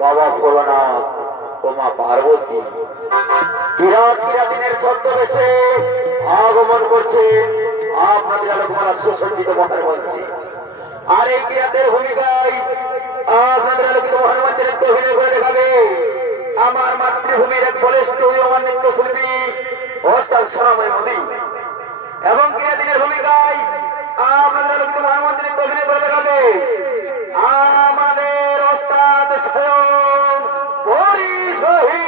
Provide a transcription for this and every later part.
বাবা ভোলানাথ ও মা পার্বতী বিরাট বিরাটিনের ছদ্মবেশে আগমন করছে আপনাদের আলোকমালা সুসজ্জিত মহান মঞ্চে। আর এই বিরাটের ভূমিকায় আপনাদের আলোকিত মহান মঞ্চে নৃত্য অভিনয় করে দেখাবে আমার মাতৃভূমির এক বলিষ্ঠ আমার নৃত্যশিল্পী ওস্তাদ সোনাময় মোদী। এবং বিরাটিনের ভূমিকায় আপনাদের আলোকিত মহান মঞ্চে নৃত্য অভিনয় করে দেখাবে আমাদের ওস্তাদ স্বয়ং পরিশোহী।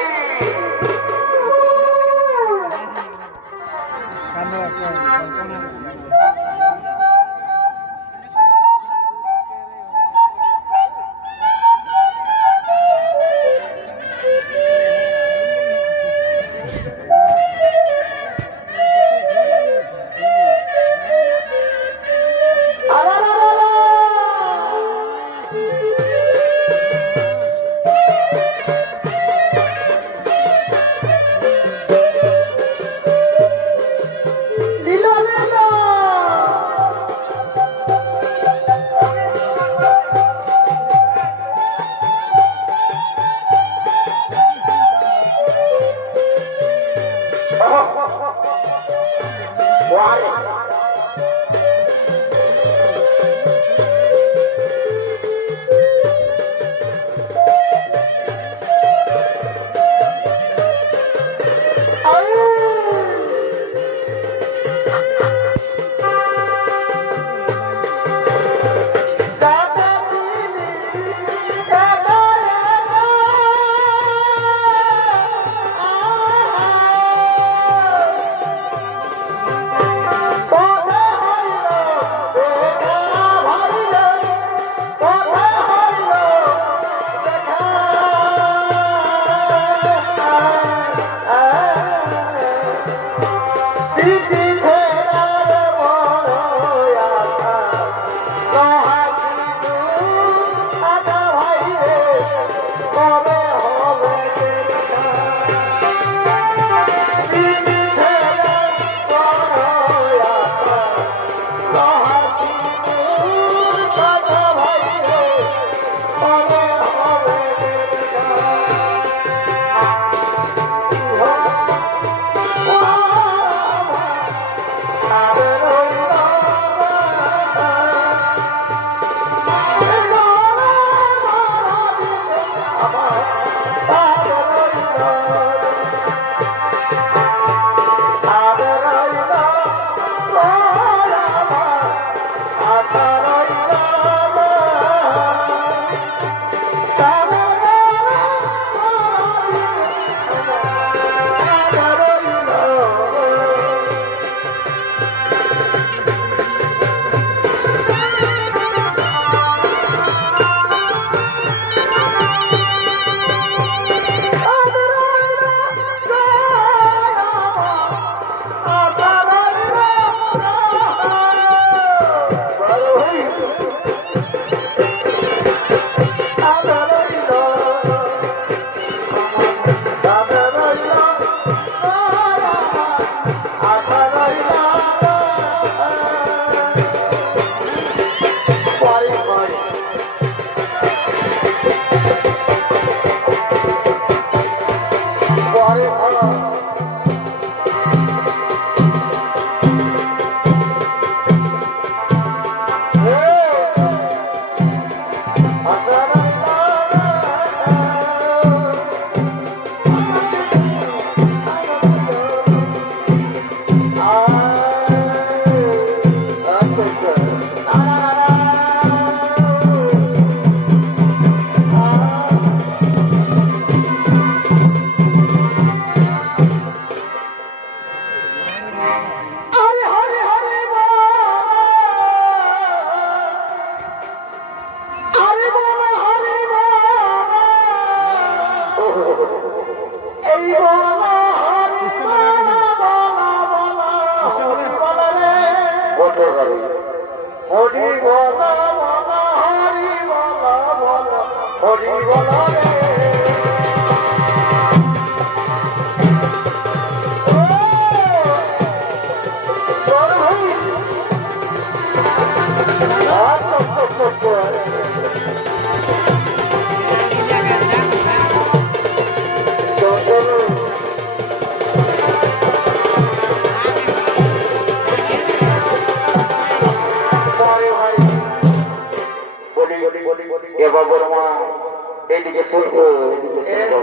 এইদিকে শুনবো, এইদিকে শুনবো।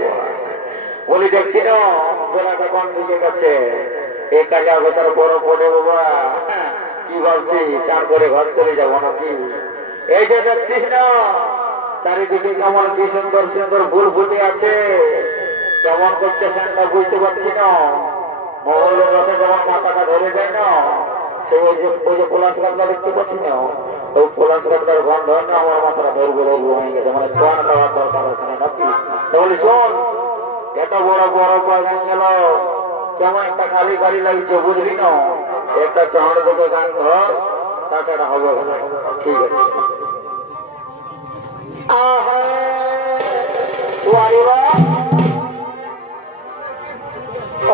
বলি দেখছি না বেলাটা কোন দিকে গেছে, এই কাজা বেচার বড় পড়ে বাবা, কি ভাবছি চার করে ঘর চলে যাবো নাকি? এই যে দেখছিস না চারিদিকে কেমন কি সুন্দর সুন্দর ফুল ফুটে আছে, কেমন করছে সেটা বুঝতে পারছি না। মহলের রথে যেমন মাথাটা ধরে যায় না, সেই ওই যে পলাশ গাছটা দেখতে পাচ্ছি না, ওই পলাশ গাছটার গন্ধ না আমার মাথাটা ধরবো ধরবো হয়ে গেছে, মানে ছোঁয়া দেওয়ার দরকার হচ্ছে না নাকি? তাহলে শোন, এত বড় বড় বাগান গেল, কেমন একটা খালি খালি লাগছে বুঝলি না? একটা চড় থেকে গান ঘর, তাছাড়া হবে না। ঠিক আছে।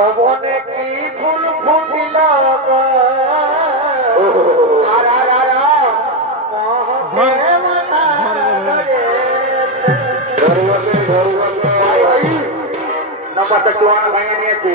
অবনে কি ফুল ফুটিল নাম্বারটা চোয়ানা ভাঙে নিয়েছে।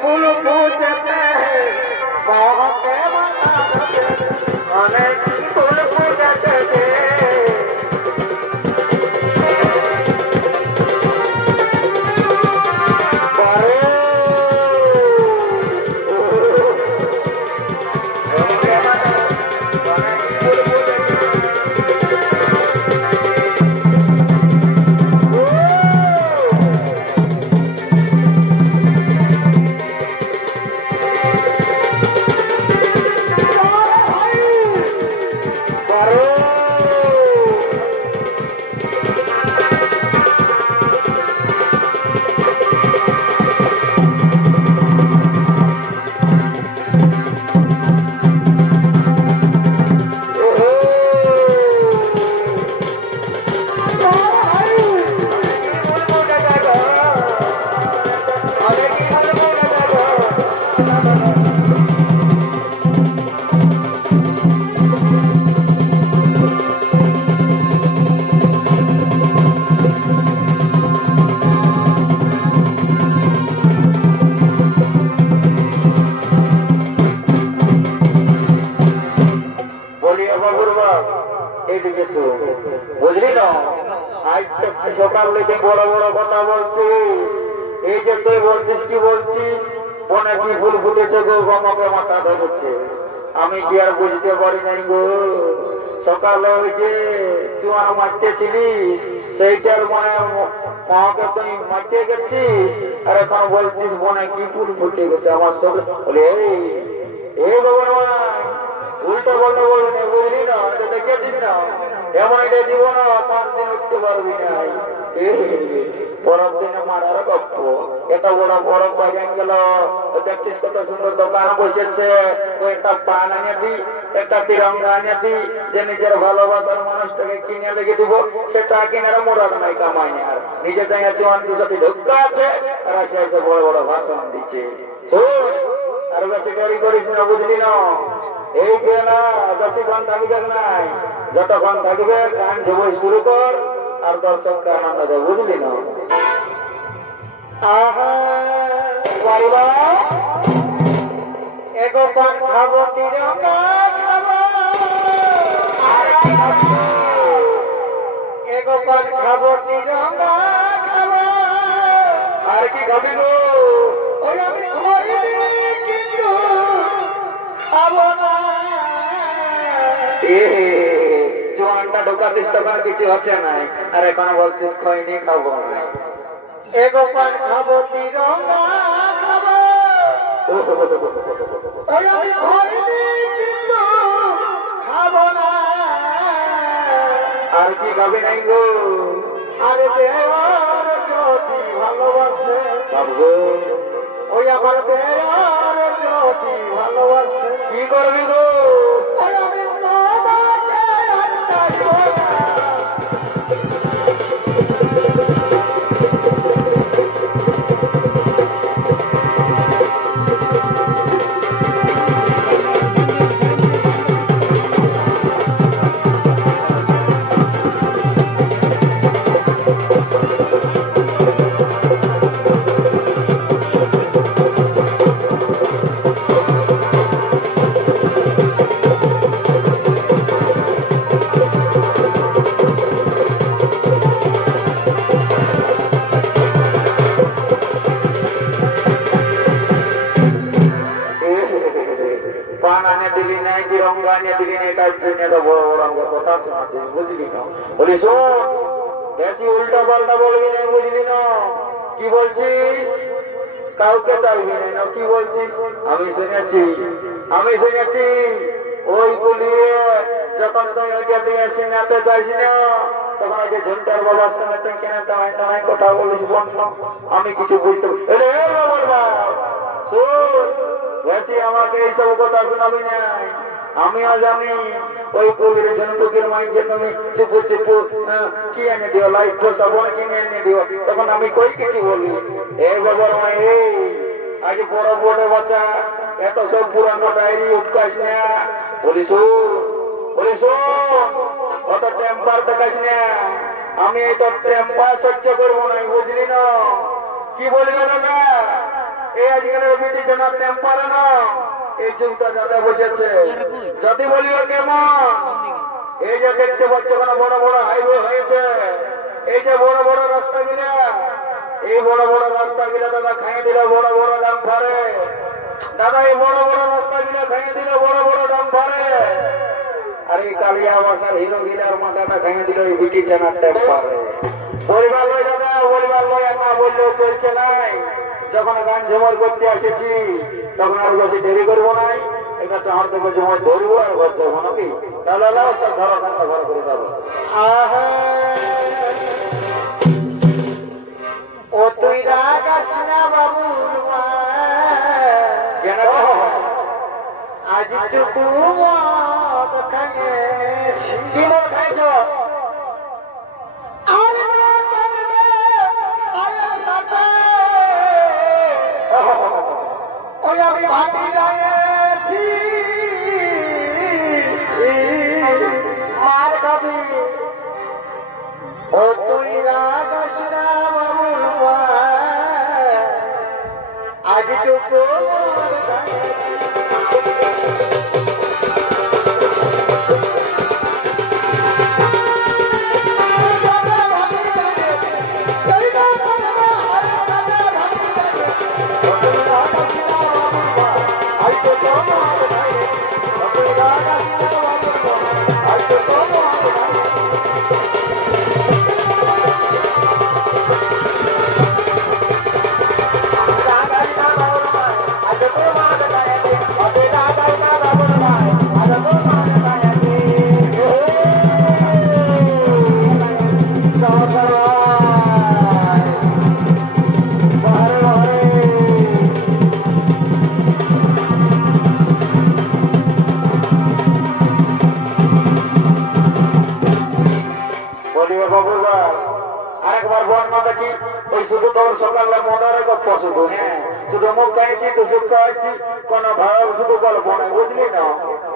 ফুল ফুটতে অনেক ফুল ফুটতে বুঝলি না? আজ সকাল থেকে বড় বড় কথা বলছিস, এই যে তুই বলছিস কি বলছিস, মনে কি ফুল ফুটেছে গো, গমকে মাথা ধরেছে, আমি কি আর বুঝতে পারি নাই গো? সকালে ওই যে চুয়ার মারতে ছিলিস, সেইটার মনে মাকে তুই মারতে গেছিস, আর এখন বলছিস মনে কি ফুল ফুটে গেছে আমার সঙ্গে। বলে এই ভগবান উল্টো বলতে বলবি না, বুঝলি না? এটা দেখেছিস না, এমন এটা জীবন 5 দিন উঠতে পারবি না। বরফ দিনে মারার গপ্প, এত বড় বরফ বাগান গেল, দেখছিস কত সুন্দর দোকান বসেছে, একটা পান আনিয়ে দি, একটা তিরঙ্গা আনিয়ে দি, যে নিজের ভালোবাসার মানুষটাকে কিনে লেগে দিব, সেটা কিনারে মোরাদ নাই, কামাই নেই। আর নিজে জায়গা চুয়ান দুশোটি ঢুকা আছে, আর এসে বড় বড় ভাষণ দিচ্ছে। আর বেশি দেরি করিস না, বুঝলি না? এই কে না বেশিক্ষণ থাকবে নাই, যতক্ষণ থাকবে গান ঢুবই শুরু কর, আর দর্শককে আনন্দ দেয়, বুঝলি না? এগো পান খাবো তিরঙ্গা খাবো, এগো পান খাবো তিরঙ্গা খাবো, আর কি খাবি গো? ওই আমি খাইনি কিন্তু খাবো না। জোয়ানটা ঢোকাতিস তখন কিছু হচ্ছে নাই, আর এখন বলছিস খয়নি খাবো না। এগো পান খাবো তিরঙ্গা খাবো, ওই আমি খাইনি কিন্তু খাবো না। আর কি খাবি নাই গো? আরে দেওয়ার যদি ভালোবাসে, ভাবগো ওই আমার দেওয়ার যদি ভালোবাসে, কি করবি গো? ওই আমি তোমাকে আর চাইবো না। বুঝলি না কি রঙ্গা নিয়ে দিলি না কাজ নিয়ে তো বড় বড় আমাকে কথা শোনাচ্ছিস বুঝলি না বলি শোন বেশি উল্টা পাল্টা বলবি না বুঝলি না কি বলছিস কাউকে চাইবি না কি বলছিস আমি শুনেছি ওই বলিয়ে যখন তুই ওইটা দিয়ে সিনাতে যাইস না তখন ওই যে ঝুমটার বাবার সঙ্গে তুই কেন তাই কথা বলিস বন্ধ আমি কিছু বুঝতে বেশি আমাকে এইসব কথা শোনাবি না আমিও জানি ওই কবির ঝুমটুকির মাইকে তুমি চুপু চুপু কি এনে দিও লাইট সাবন কিনে এনে দিও তখন আমি কই কিছু বলি এই বাবার মাই এই আজ বড় বড় বাচ্চা এত সব পুরানো ডায়েরি উঠকাস না বলিস অত টেম্পার দেখাস না আমি তো টেম্পার সহ্য করবো না বুঝলি না কি বলবে না এই আজকালের বিটি জানা টেম্পারে না এই যুগটা দাদা বসেছে যদি বলিও কেমন এই যে দেখতে পাচ্ছ ওখানে বড় বড় হাইওয়ে হয়েছে এই যে বড় বড় রাস্তা গিলা এই বড় বড় রাস্তা গিলা দাদা খাইয়ে দিল বড় বড় দাম ভারে দাদা এই বড় বড় রাস্তা গিলা খাইয়ে দিল বড় বড় দাম ভারে আর এই কালিয়া বাসার হিরো গিলার মাথাটা খাইয়ে দিল এই বিটি চানার টেম্পারে পরিবার লয় দাদা পরিবার লয় না বললেও চলছে নাই যখন গান ঝুমর করতে এসেছি তখন আর বেশি দেরি করবো নাই এটা তো আমার থেকে জমা ধরবো আর ঘর যাবো নাকি তাহলে সব ধরো কান্না ঘর করে যাবো ও তুই রাগাস না বাবু কেন আজ টুকু কি মত খাইছ ওই আমি ভাবি যাচ্ছি মার খাবি ও তুই রাগাস না বাবুর আজ টুকু শুধু তোর সকালে মনের গল্প শুধু হ্যাঁ শুধু মুখ খাইছি তো সুখ খাইছি কোন ভাব শুধু গল্প নাই বুঝলি না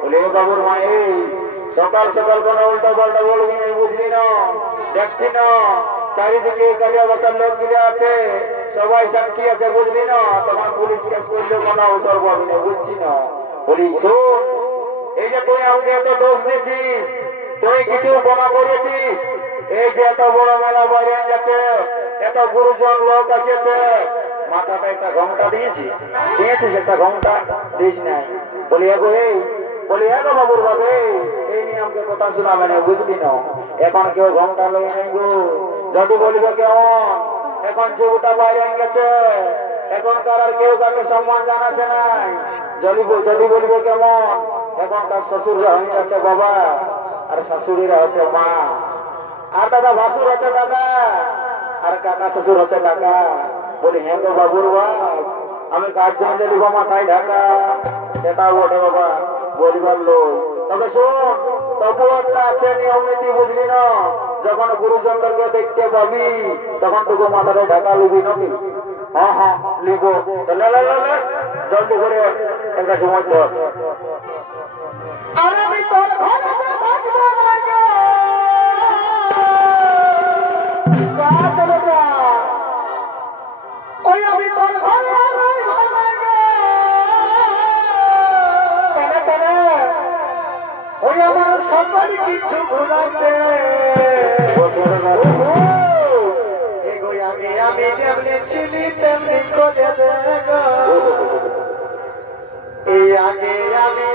বলে বাবুর মা এই সকাল সকাল কোন উল্টা পাল্টা বলবি না বুঝলি না দেখছি না চারিদিকে কালিয়া বাসার লোক গিলে আছে সবাই সাক্ষী আছে বুঝলি না তখন পুলিশ কেস করলে কোনো অবসর পাবি না বুঝছি না বলি শোন এই যে তুই আমাকে এত দোষ দিয়েছিস তুই কিছু বোমা করেছিস এই যে এত বড় মেলা বাইরে যাচ্ছে এত গুরুজন লোক আসেছে মাথাটা একটা ঘন্টা দিয়েছিস একটা ঘন্টা দিস নাই বলি এগো এই বলি এগো বাবুর বাবু এই নিয়ে আমাকে কথা শোনাবে না বুঝলি না এখন কেউ ঘন্টা লই নাই গো যদি বলিবে কেমন এখন যুগটা বাইরে গেছে এখনকার আর কেউ কাকে সম্মান জানাচ্ছে নাই যদি বলিবে কেমন এখনকার শ্বশুররা হয়ে যাচ্ছে বাবা আর শাশুড়িরা হচ্ছে মা আর দাদা ভাসুর হচ্ছে দাদা আর কাকা শ্বশুর হচ্ছে কাকা বলি হ্যাঁ গো বাবুর বাপ আমি কার জন্য যে দিব মাথায় ঢাকা সেটাও ওঠে বাবা পরিবার লোক তবে শোন তবু একটা আছে নিয়ম নীতি বুঝলি না যখন গুরুজনদেরকে দেখতে পাবি তখন তোকে মাথাটা ঢাকা লিবি নাকি হ্যাঁ হ্যাঁ লিব জলদি করে একটা সময় ধর আমি তোর ঘরে থাকবো না ওই আমি তোর ঘরে ওই আমার সবাই কিছু ঘুরাতে আমি যেমনি ছিলি তেমনি করে দেব এই আগে আমি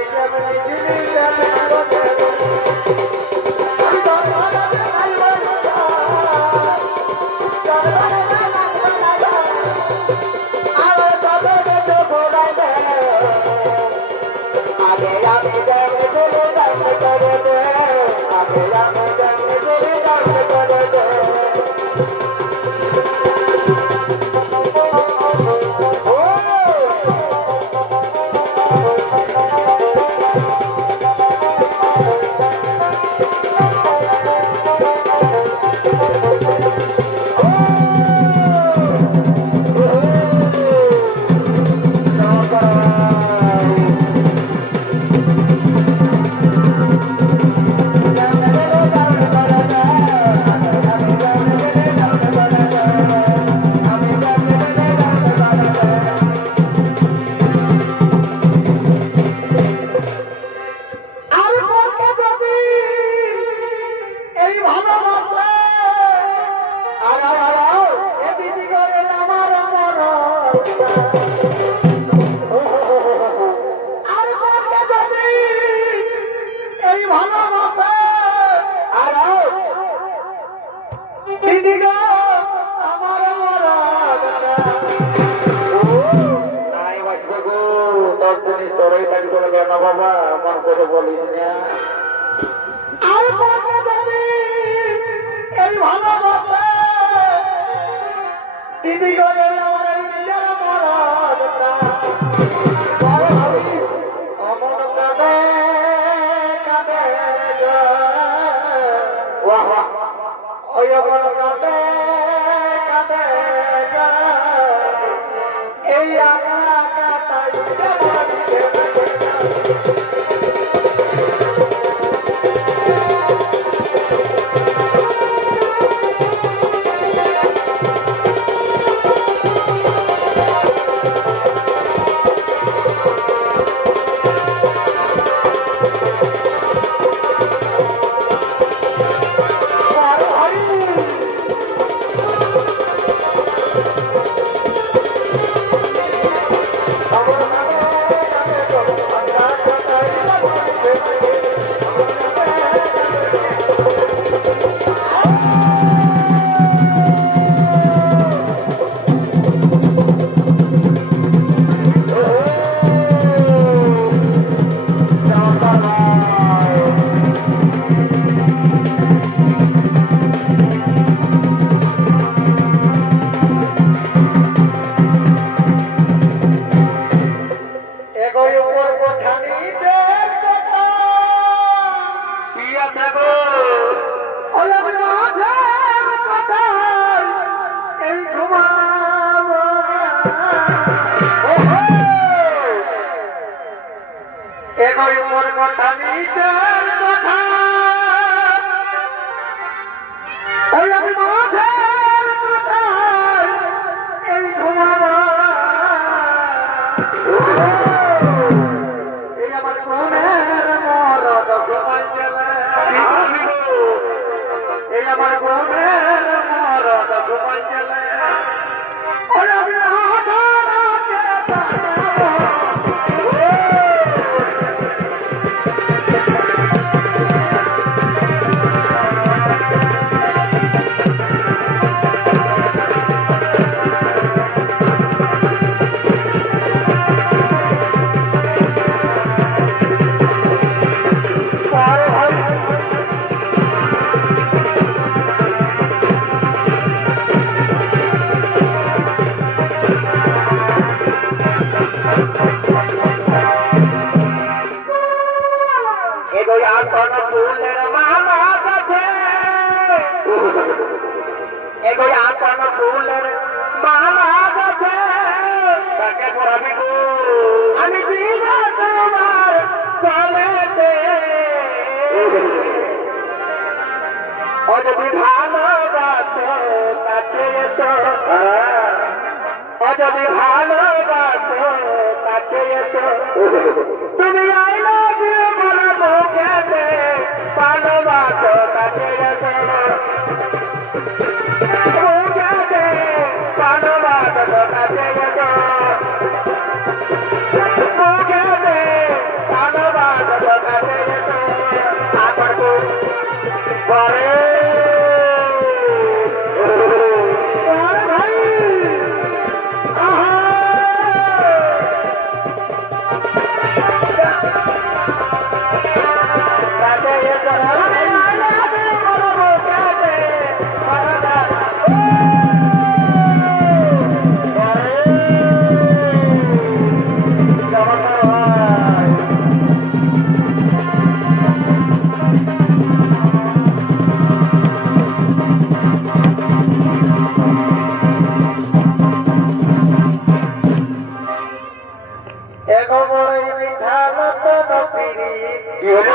এগো বড়ই মিঠা লতন পিরি কি হলো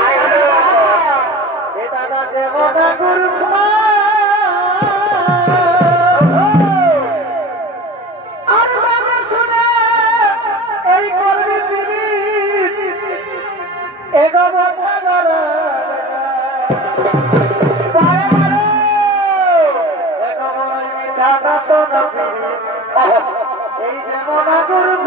এ দাদা যেমন গুরু আর বাবা শুনে এই করবি পিরি এগো বড়া গরা এগো বড়ই মিঠা লতন পিরি এই যেমন গুরু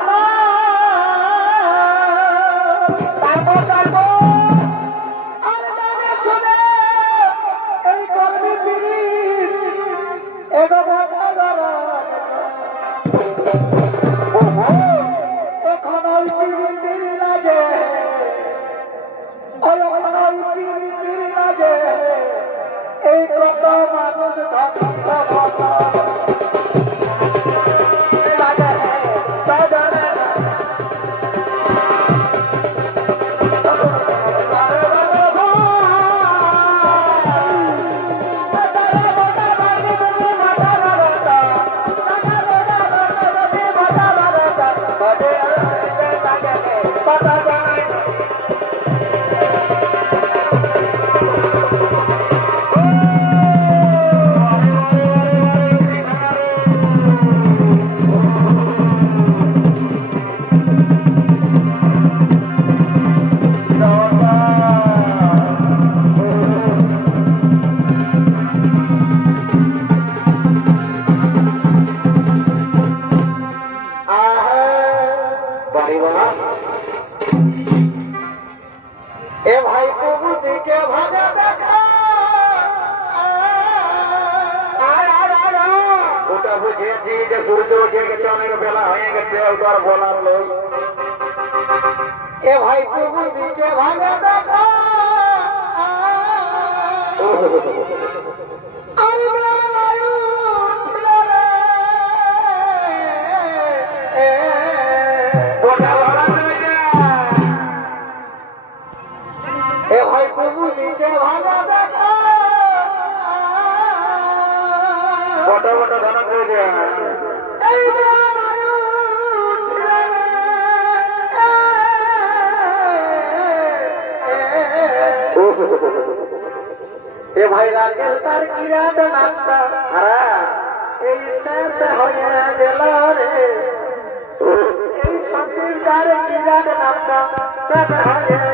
এই কত মানুষ এ ভাই প্রভু দিকে ভাগা দেখা ওটা বুঝিয়েছি যে সূর্য উঠে গেছে অনেক বেলা হয়ে গেছে ওটার বলার লোক এ ভাই প্রভু দিকে ভাগা দেখা এ ভাই প্রভু দিকে ভাগা দেখা বটা বটা ধান করে দেয়া এ ভাই রাকেশ তার কিরাট নাচটা এই শেষ হয়ে গেল রে এই সতীর তার কিরাট নাচটা শেষ হয়ে